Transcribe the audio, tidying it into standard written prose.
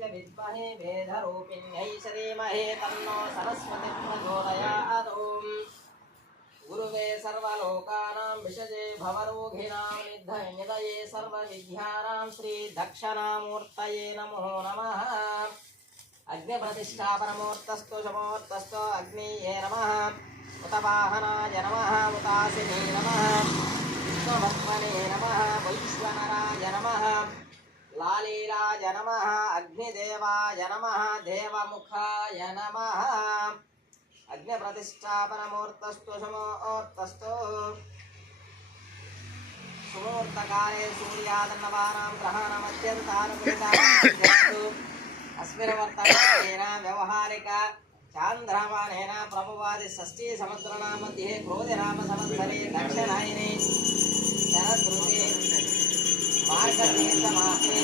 च विद्महे वेदरूपिण्यै श्रीमहे तन्नो सरस्वती प्रचोदयात्। गुरुवे सर्वलोकानां विषजे भवरोगिणां निधये सर्वविद्यानां श्री दक्षिणामूर्तये नमो नमः। अग्निप्रतिष्ठापनमूर्तस्तु शमोर्तस्तु अग्नेये नमः। उतवाहनाय नमः। उतासिने नमः। विष्णुभक्मने नमः। वैश्वनराय नमः। लालीलाय नमः। अग्निदेवाय नमः। देवमुखाय नमः। अग्निप्रतिष्ठापनमूर्तस्तु शमोर्तस्तु सुमूर्तकाले सूर्यादन्नवानां ग्रहाणामत्यन्तानुकूलितास्तु अस्मिन् वर्तमानेन व्यवहारिक चान्द्रमानेन प्रभुवादि षष्ठी समुद्रनाम मध्ये क्रोधिनाम संवत्सरे दक्षिणायने शरदृते मार्गशीर्षमासे